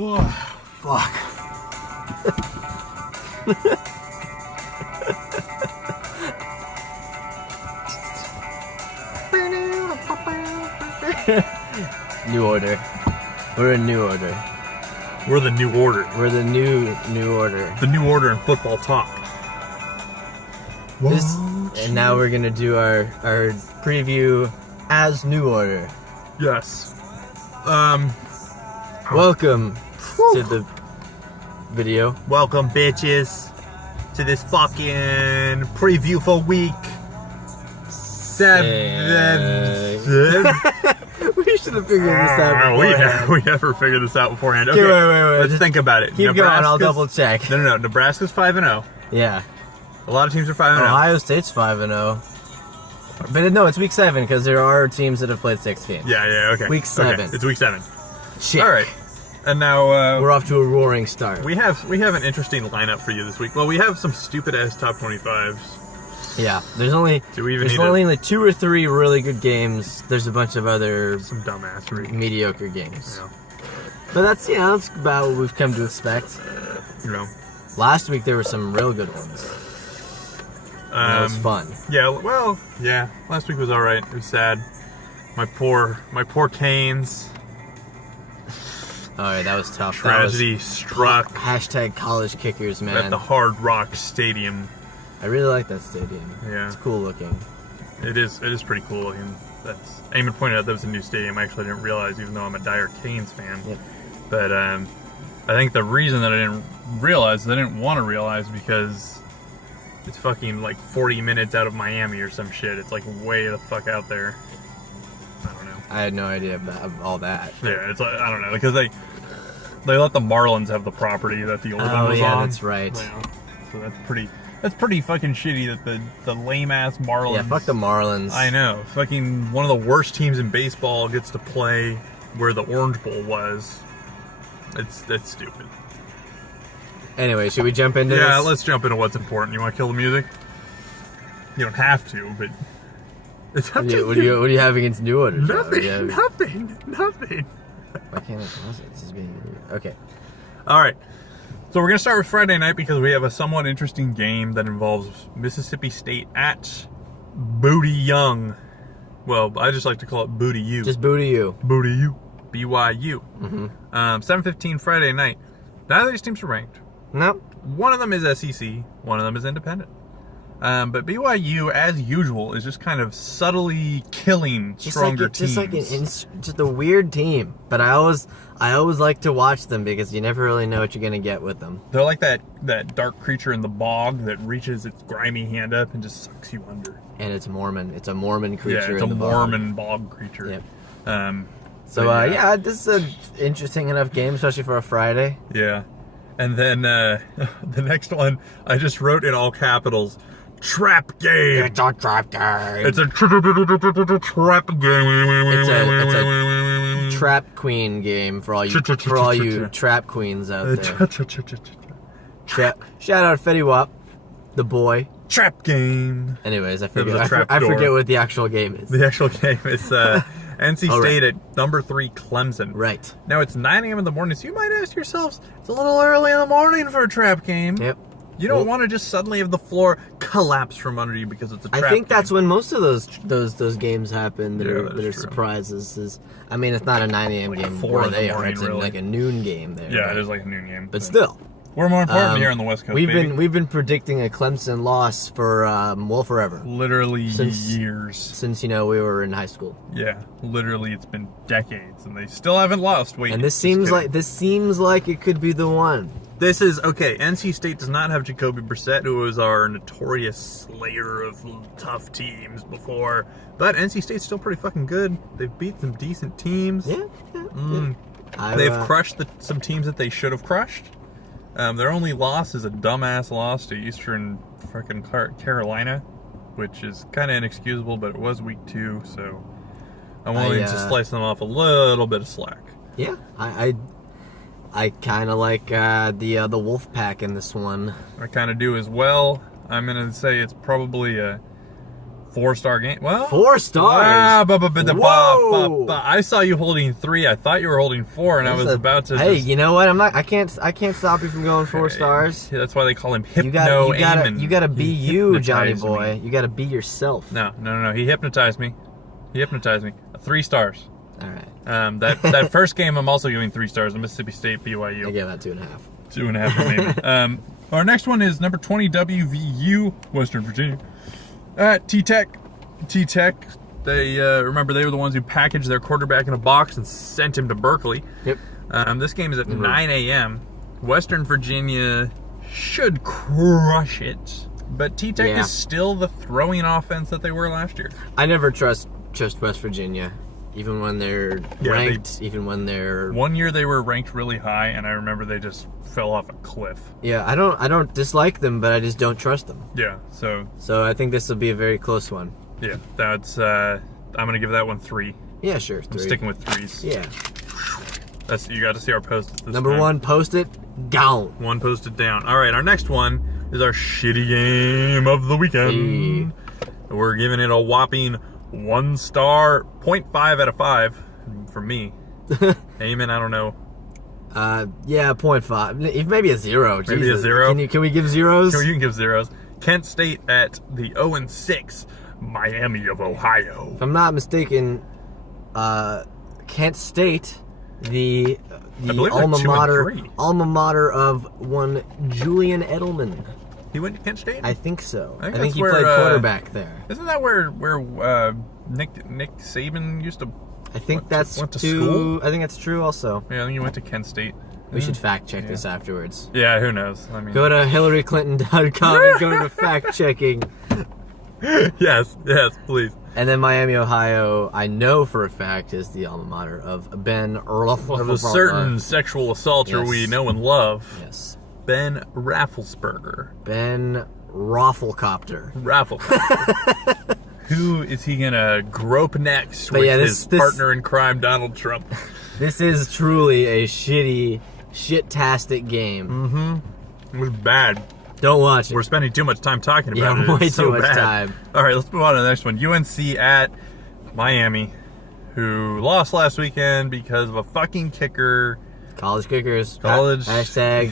Oh, fuck. New Order. We're in New Order. We're the New Order. We're the new Order. The New Order in football talk. And now we're gonna do our preview as New Order. Yes. Welcome to the video. Welcome, bitches, to this fucking preview for week 7. We should have figured this out beforehand. We never figured this out beforehand. Okay, wait. let's think about it. Keep going, I'll double check. No. Nebraska's 5-0. Yeah. A lot of teams are 5-0. Ohio State's 5-0. But no, it's week 7 because there are teams that have played 6 games. Yeah, okay. Week 7. Okay, it's week 7. Shit. All right. And now we're off to a roaring start. we have an interesting lineup for you this week. Well, we have some stupid ass top 25s. Yeah, there's only like 2 or 3 really good games. There's a bunch of other Some dumbassery. mediocre games. Yeah. But that's that's about what we've come to expect. You know. Last week there were some real good ones. That was fun. Yeah, well, yeah. Last week was all right. It was sad. My poor Canes. All right, that was tough. Tragedy struck Hashtag college kickers, man. at the Hard Rock Stadium. I really like that stadium. Yeah. It's cool looking. It is pretty cool looking. That's Eamon pointed out that was a new stadium. I actually didn't realize, even though I'm a dire Canes fan. Yep. But I think the reason that I didn't realize, I didn't want to realize, because it's fucking like 40 minutes out of Miami or some shit. It's like way the fuck out there. I don't know. I had no idea of all that. Yeah, it's like, I don't know, because they let the Marlins have the property that the Oregon was yeah, on. that's right. Yeah. So that's pretty fucking shitty that the lame ass Marlins. Yeah, fuck the Marlins. I know. Fucking one of the worst teams in baseball gets to play where the Orange Bowl was. That's stupid. Anyway, should we jump into this? Yeah, let's jump into what's important. You want to kill the music? You don't have to, but it's up to you. What do you have against New Order? Nothing. Why can't I pause it? This is being weird. Okay. All right. So we're going to start with Friday night because we have a somewhat interesting game that involves Mississippi State at Booty Young. Well, I just like to call it Booty U. Just Booty U. Booty U. BYU. Mm-hmm. 7:15 Friday night. None of these teams are ranked. Nope. One of them is SEC. One of them is independent. But BYU, as usual, is just kind of subtly killing stronger teams. Just a weird team. But I always like to watch them because you never really know what you're gonna get with them. They're like that dark creature in the bog that reaches its grimy hand up and just sucks you under. And it's Mormon. It's a Mormon creature. Yeah, it's in a the Mormon bog creature. Yep. This is an interesting enough game, especially for a Friday. Yeah. And then the next one, I just wrote in all capitals, trap game. It's a trap game. It's a trap game. It's a trap queen game for all you trap queens out there. Shout out Fetty Wap, the boy. Trap game. Anyways, I forget what the actual game is. The actual game is NC State at number 3 Clemson. Right. Now it's 9 a.m. in the morning, so you might ask yourselves, it's a little early in the morning for a trap game. Yep. You don't want to just suddenly have the floor collapse from under you because it's a trap game. I think that's when most of those games happen that are true. surprises. I mean, it's not a 9 a.m. Like game 4 where in the they are. morning, It's really. like a noon game there. Yeah, it is like a noon game. But still. We're more important here on the West Coast, We've been predicting a Clemson loss for forever. Literally years. Since we were in high school. Yeah, literally it's been decades and they still haven't lost. Wait. And this seems like it could be the one. This is okay. NC State does not have Jacoby Brissett, who was our notorious slayer of tough teams before. But NC State's still pretty fucking good. They've beat some decent teams. Yeah. They've crushed some teams that they should have crushed. Their only loss is a dumbass loss to Eastern fucking Carolina, which is kind of inexcusable, but it was week 2, so I'm willing to slice them off a little bit of slack. Yeah, I kind of like the Wolf Pack in this one. I kind of do as well. I'm gonna say it's probably a 4-star game. Well, 4 stars. Whoa. I saw you holding 3. I thought you were holding 4, and I was about to. Hey, you know what? I can't stop you from going 4 stars. That's why they call him You gotta Hypno. be you, Johnny hypnotized boy. me. You gotta be yourself. No. He hypnotized me. 3 stars. All right. That first game, I'm also giving 3 stars. The Mississippi State I BYU. gave that 2.5. 2.5 maybe. Our next one is number 20 WVU, Western Virginia. T-Tech. They remember they were the ones who packaged their quarterback in a box and sent him to Berkeley. Yep. This game is at 9 a.m. Western Virginia should crush it, but T-Tech is still the throwing offense that they were last year. I never trust West Virginia, even when they're ranked, even when they're. One year they were ranked really high, and I remember they just fell off a cliff. Yeah, I don't dislike them, but I just don't trust them. Yeah, so I think this will be a very close one. yeah, that's I'm gonna give that one 3. Yeah, sure. 3. I'm sticking with 3s. Yeah. That's you got to see our post. Number 1, post it, gone. 1 posted down. All right, our next one is our shitty game of the weekend. We're giving it a whopping 1 star, 0.5 out of 5 for me. Eamon, I don't know. Yeah, 0.5. Maybe a 0. Maybe Jesus. a 0. Can we give zeros? You can give zeros. Kent State at the 0-6 Miami of Ohio. If I'm not mistaken, Kent State, the alma mater of one Julian Edelman. He went to Kent State? I think so. I think that's he where, played quarterback there. Isn't that where Nick Saban used to? I think went to school? I think that's true also. Yeah, I think he went to Kent State. We should fact check this afterwards. Yeah, who knows? I mean, go to HillaryClinton.com and go to fact checking. yes, please. And then Miami, Ohio, I know for a fact is the alma mater of Ben Roethlisberger. Of a certain sexual assaulter we know and love. Yes. Ben Rafflesberger. Ben Rafflecopter. Who is he gonna grope next But with his partner in crime, Donald Trump? This is truly a shit-tastic game. Mm-hmm. It was bad. Don't watch it. We're spending too much time talking about it. Yeah, way it's too much bad. time. All right, let's move on to the next one. UNC at Miami, who lost last weekend because of a fucking kicker. College kickers. Hashtag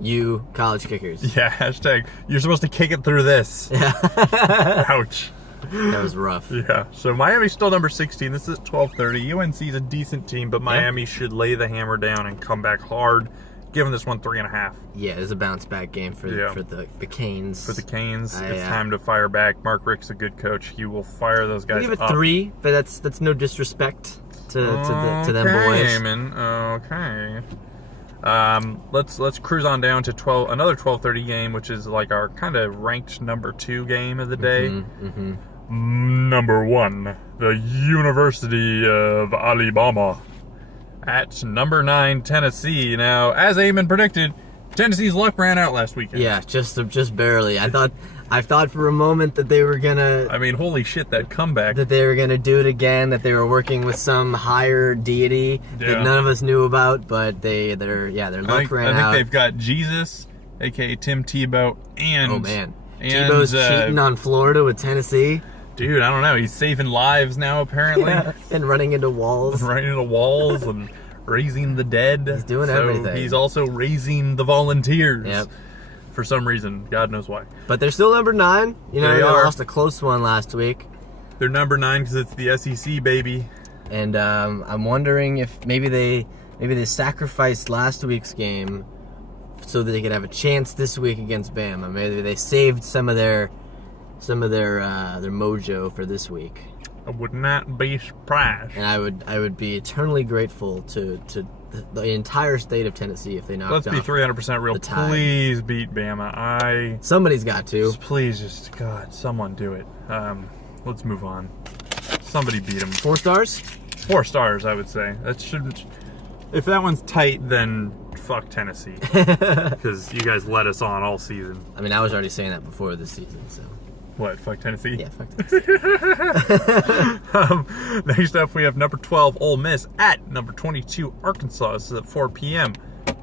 you college kickers. Yeah, hashtag you're supposed to kick it through this. Ouch. That was rough. Yeah, so Miami's still number 16. This is 12:30. UNC's a decent team, but Miami should lay the hammer down and come back hard. Giving this one 3.5. Yeah, it's a bounce back game for the Canes. For the Canes, it's time to fire back. Mark Richt's a good coach. He will fire those guys. I give it 3, but that's no disrespect to them boys. Okay. Let's cruise on down to another 12:30 game, which is like our kind of ranked number 2 game of the day. Number 1, the University of Alabama at number 9 Tennessee. Now, as Eamon predicted, Tennessee's luck ran out last weekend. Yeah, just barely. I thought for a moment that they were gonna. I mean, holy shit, that comeback. That they were gonna do it again. That they were working with some higher deity that none of us knew about. But their luck ran out. I think they've got Jesus, aka Tim Tebow, and Tebow's cheating on Florida with Tennessee. Dude, I don't know. He's saving lives now, apparently. Yeah, and running into walls. And raising the dead. He's doing everything. He's also raising the volunteers. Yep. For some reason. God knows why. But they're still number 9. They lost a close one last week. They're number 9 because it's the SEC, baby. And I'm wondering if maybe they sacrificed last week's game so that they could have a chance this week against Bama. Maybe they saved some of their mojo for this week. I would not be surprised. And I would be eternally grateful to the entire state of Tennessee if they knocked off. Let's be 300% real. Please beat Bama. Somebody's got to. Please, just God, someone do it. Let's move on. Somebody beat them. 4 stars? 4 stars, I would say. That shouldn't. If that one's tight, then fuck Tennessee, because you guys led us on all season. I mean, I was already saying that before this season, so. What, fuck Tennessee? Yeah, fuck Tennessee. Next up, we have number 12, Ole Miss, at number 22, Arkansas. This is at 4 p.m.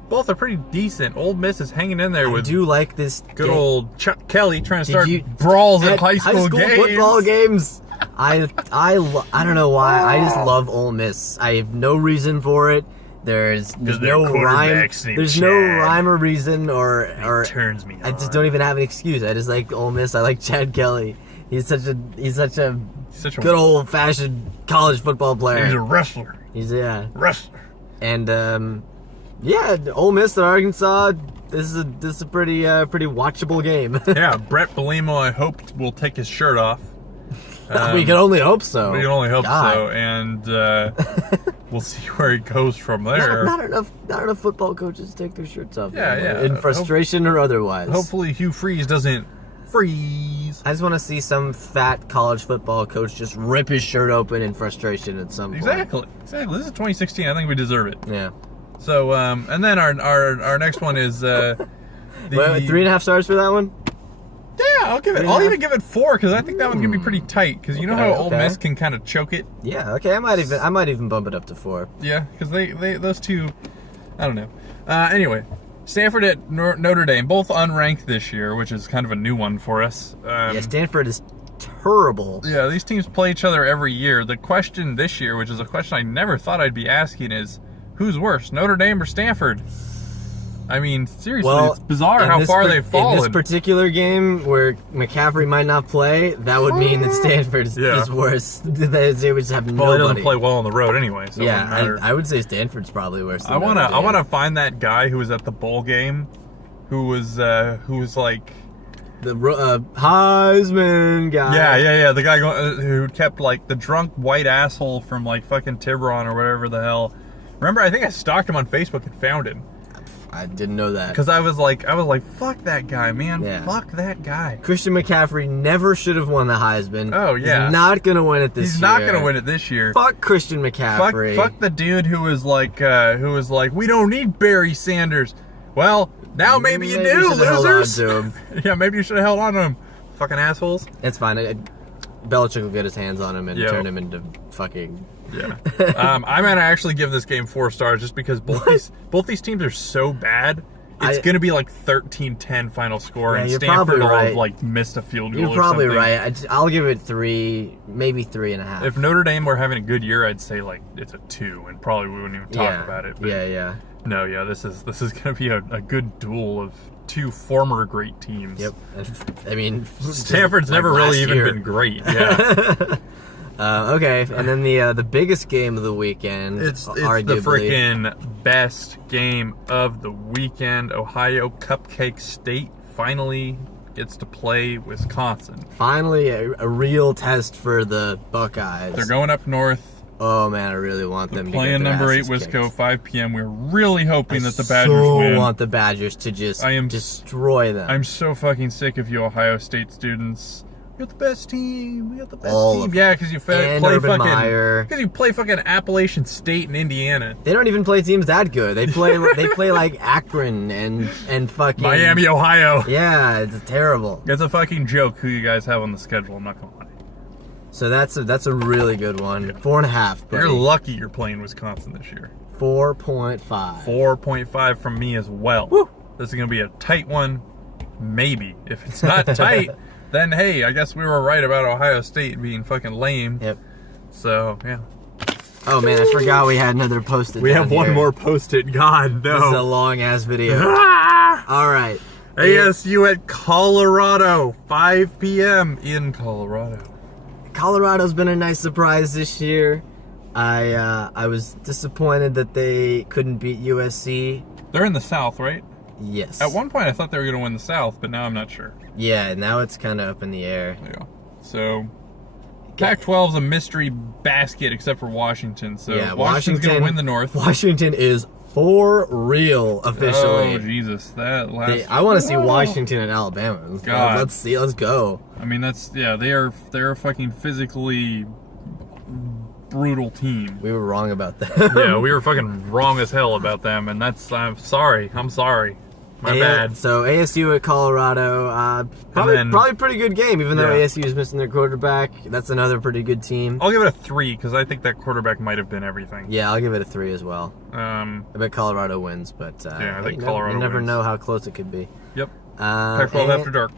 both are pretty decent. Ole Miss is hanging in there I with do like this good game. old Chuck Kelly trying to Did start you- brawls at At high school games. football games. I don't know why. I just love Ole Miss. I have no reason for it. There's their no rhyme. quarterback's named There's no Chad. rhyme or reason or Turns me I just on. don't even have an excuse. I just like Ole Miss. I like Chad Kelly. He's such a Such a good old fashioned college football player. He's a wrestler. Wrestler. And yeah, Ole Miss and Arkansas. This is a pretty watchable game. Yeah, Brett Belimo, I hope, will take his shirt off. We can only hope so. We can only hope God. so, and we'll see where it goes from there. Not enough football coaches take their shirts off. Yeah, anymore, yeah. in frustration or otherwise. Hopefully Hugh Freeze doesn't freeze. I just want to see some fat college football coach just rip his shirt open in frustration at some point. Exactly. This is 2016. I think we deserve it. Yeah. So, and then our next one is Wait, 3.5 stars for that one? Yeah, I'll give it. I'll even give it 4 because I think that one's gonna be pretty tight. Because you know how Ole Okay. Miss can kind of choke it. Yeah. Okay. I might even bump it up to 4. Yeah, because they those two, I don't know. Anyway, Stanford at Notre Dame, both unranked this year, which is kind of a new one for us. Yeah. Stanford is terrible. Yeah, these teams play each other every year. The question this year, which is a question I never thought I'd be asking, is who's worse, Notre Dame or Stanford? I mean, seriously, Well, it's bizarre in how this far par- they've fallen. In this particular game where McCaffrey might not play, that would mean that Stanford Yeah. is worse. They would just have well, nobody. they doesn't play well on the road anyway, so it Yeah, wouldn't matter. I would say Stanford's probably worse. Than I wanna Notre Dame. find that guy who was at the bowl game, who was like, The Heisman guy. yeah, the guy who kept like the drunk white asshole from like fucking Tiburon or whatever the hell. Remember, I think I stalked him on Facebook and found him I didn't know that. because I was like, fuck that guy, man, Yeah. fuck that guy. Christian McCaffrey never should have won the Heisman. Oh, yeah. He's not gonna win it this year. He's not gonna win it this year. Fuck Christian McCaffrey. Fuck the dude who was like, we don't need Barry Sanders. Well, now maybe you do, should've held on losers. to him. Yeah, maybe you should have held on to him. Fucking assholes. It's fine. Belichick will get his hands on him and Yeah. turn him into fucking. Yeah. I'm gonna actually give this game 4 stars just because both these teams are so bad. It's gonna be like 13-10 final score, Yeah, and you're Stanford probably will right. have like missed a field goal. You're or probably something. right. I'll give it 3, maybe 3.5. If Notre Dame were having a good year, I'd say like it's a 2, and probably we wouldn't even talk yeah. about it. But Yeah. No, yeah, this is gonna be a good duel of 2 former great teams. Yep. I mean, Stanford's like never really last even year. been great. Yeah. Okay, and then the biggest game of the weekend. It's the arguably. freaking best game of the weekend. Ohio Cupcake State finally gets to play Wisconsin. Finally a real test for the Buckeyes. They're going up north, Oh man, I really want them to playing get their number 8 asses Wisco, kicked. 5 p.m. We're really hoping that the I Badgers so win. want the Badgers to just I am- destroy them. I'm so fucking sick of you Ohio State students. You're the best team. We got the best All team. of Yeah, because you And play Urban fucking. Meyer. Because you play fucking Appalachian State and Indiana. They don't even play teams that good. They play like Akron and fucking Miami, Ohio. Yeah, it's terrible. It's a fucking joke who you guys have on the schedule. I'm not gonna lie. So that's a really good one. 4.5. buddy. You're lucky you're playing Wisconsin this year. 4.5. 4.5 from me as well. Woo. This is gonna be a tight one. Maybe. If it's not tight, then hey, I guess we were right about Ohio State being fucking lame. Yep. So yeah. Oh man, I forgot we had another posted. We down have one here. more posted. God This is a no. long ass video. Ah! All right. ASU at Colorado, 5 p.m. in Colorado. Colorado's been a nice surprise this year. I was disappointed that they couldn't beat USC. They're in the South, right? Yes. At one point, I thought they were going to win the South, but now I'm not sure. Yeah, now it's kind of up in the air. Yeah. So, Pac-12's a mystery basket except for Washington. So, Yeah, Washington's going to win the North. Washington is for real officially. Oh, Jesus. That last... I want to see Washington and Alabama. God. Let's see. Let's go. I mean, they're a fucking physically brutal team. We were wrong about that. Yeah, we were fucking wrong as hell about them, and I'm sorry. My bad. So ASU at Colorado, probably pretty good game, even though ASU is missing their quarterback. That's another pretty good team. I'll give it a 3 because I think that quarterback might have been everything. Yeah, I'll give it a 3 as well. I bet Colorado wins, but I think Colorado you never wins. know how close it could be. Yep. Pac-12 after dark.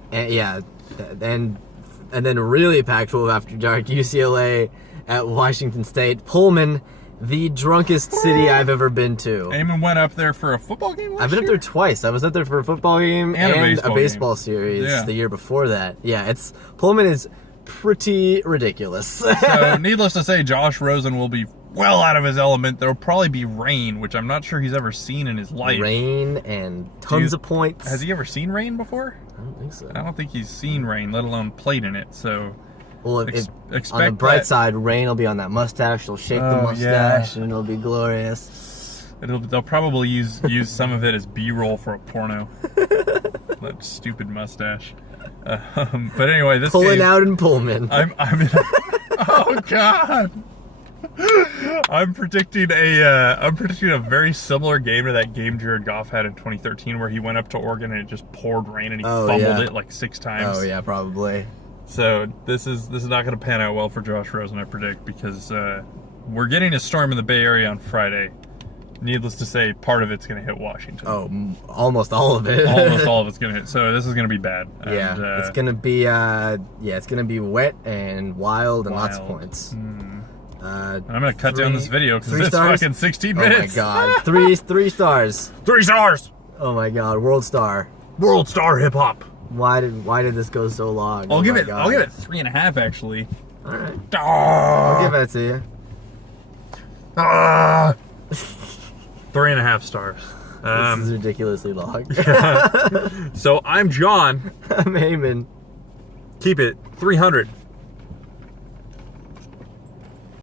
And then really Pac-12 after dark. UCLA at Washington State. Pullman, the drunkest city I've ever been to. Eamon went up there for a football game last I've been up year? there twice. I was up there for a football game and a baseball game. series the year before that. Yeah, Pullman is pretty ridiculous. So, needless to say, Josh Rosen will be well out of his element. There'll probably be rain, which I'm not sure he's ever seen in his life. Rain and tons of points. Has he ever seen rain before? I don't think so. I don't think he's seen rain, let alone played in it. So, Well, expect on the bright that. side, rain will be on that mustache. She'll shake the mustache, and it'll be glorious. They'll probably use some of it as B-roll for a porno. That stupid mustache. But anyway, this Pulling game, out in Pullman. I'm in. Oh God! I'm predicting a very similar game to that game Jared Goff had in 2013, where he went up to Oregon and it just poured rain and he fumbled it like 6 times. Oh yeah, probably. So this is not going to pan out well for Josh Rosen, I predict, because we're getting a storm in the Bay Area on Friday. Needless to say, part of it's going to hit Washington. Oh, almost all of it. Almost all of it's going to hit. So this is going to be bad. Yeah, And, it's gonna be it's gonna be wet and wild and lots of points. And I'm going to cut down this video because 3 it's stars? fucking 16 Oh my minutes. god, three stars. 3 stars. Oh my god, world star. World star hip hop. Why did this go so long? I'll Oh give my it. God. I'll give it 3.5 actually. All right, Ah, I'll give that to you. 3.5 stars. This is ridiculously long. So I'm John. I'm Eamon. Keep it 300.